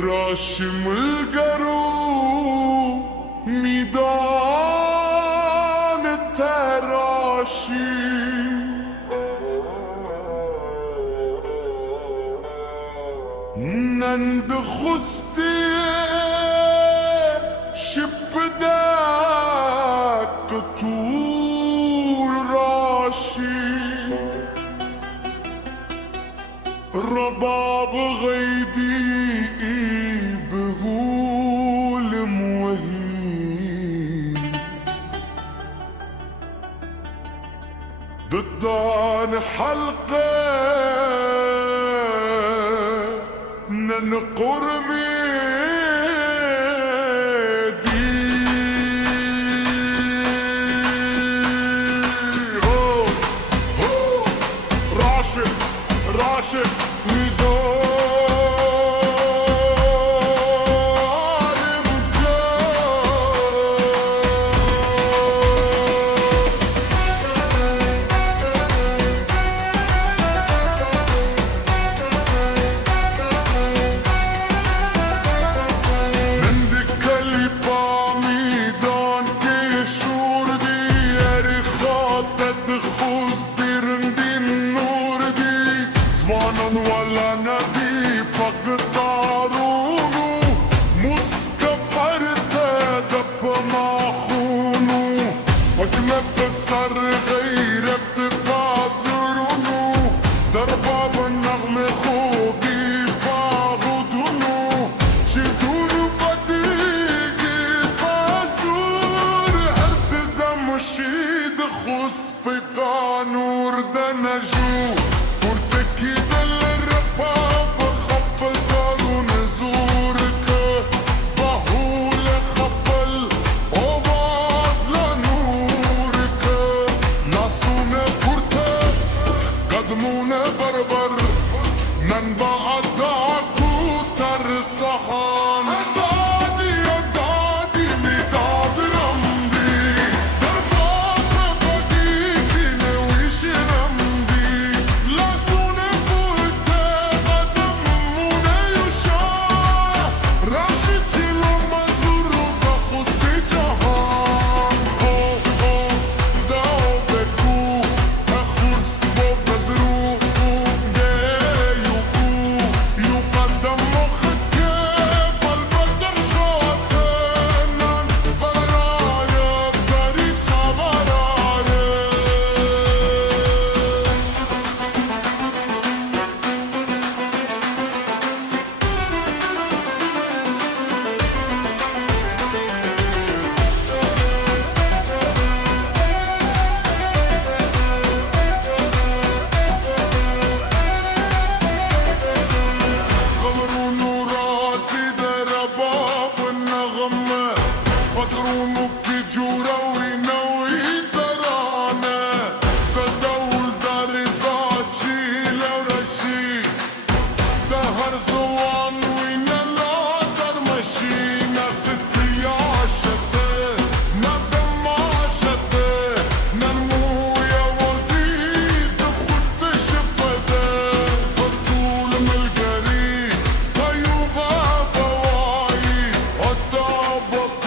راشم القروب ميدان التراشي نند خستي شبداك طول راشي رباب غيدي بقول موهين ضدان حلقة ننقر ميدي راشد راشد ولا نبي فقدارونو مسكبرته دب ماخونو وكمة بسر غيره بتبازرونو دربا بالنغم خوبي باغدونو شدور بديقي بازور هرد دم شيد خص بقانور دنجو ورتكي بربر من بعد عكوتر الصحان دادي يا دادي مداد رمدي درباب بديكي نويش رمدي لاسون بوته قدمونه يشا راشد شلو مزور بخست جهان داو بكو اخرس بو بزرو مصرومك جورا وينوي ترانا بدول دار زاتشي لو رشي دهر زوان وين لا در مشي ناس تياشته ندم عاشته ننمو يا وزيد بخست شبده بطول ملقري طيوبة بواي عطابك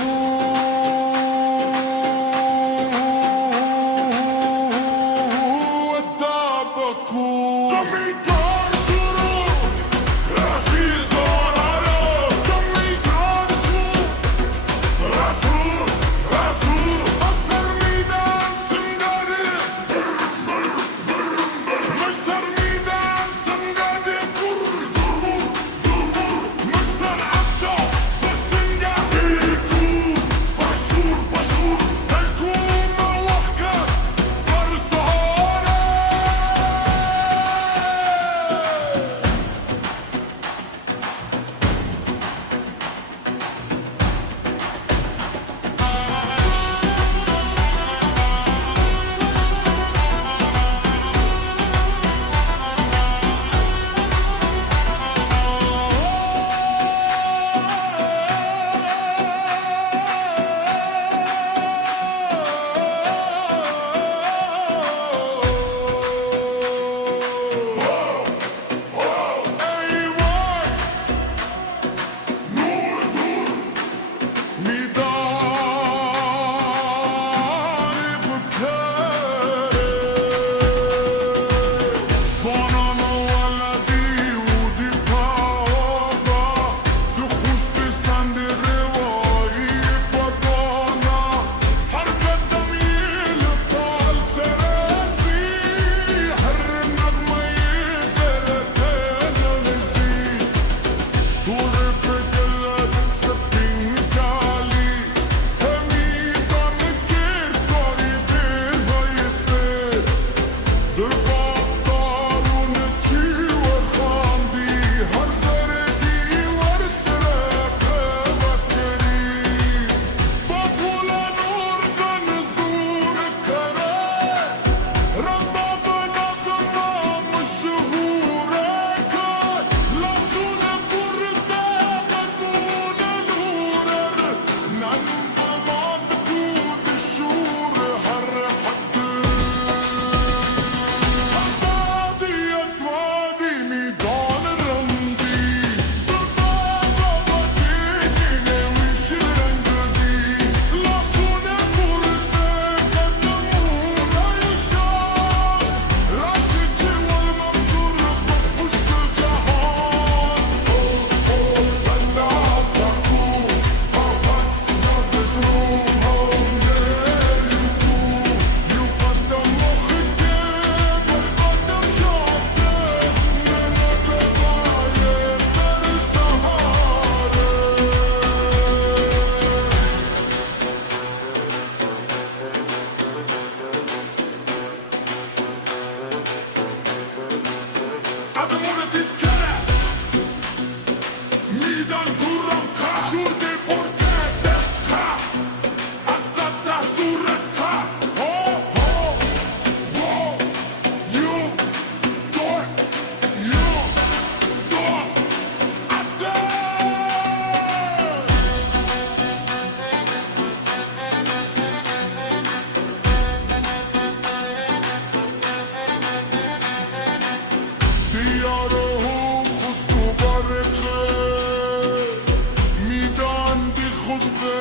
stay.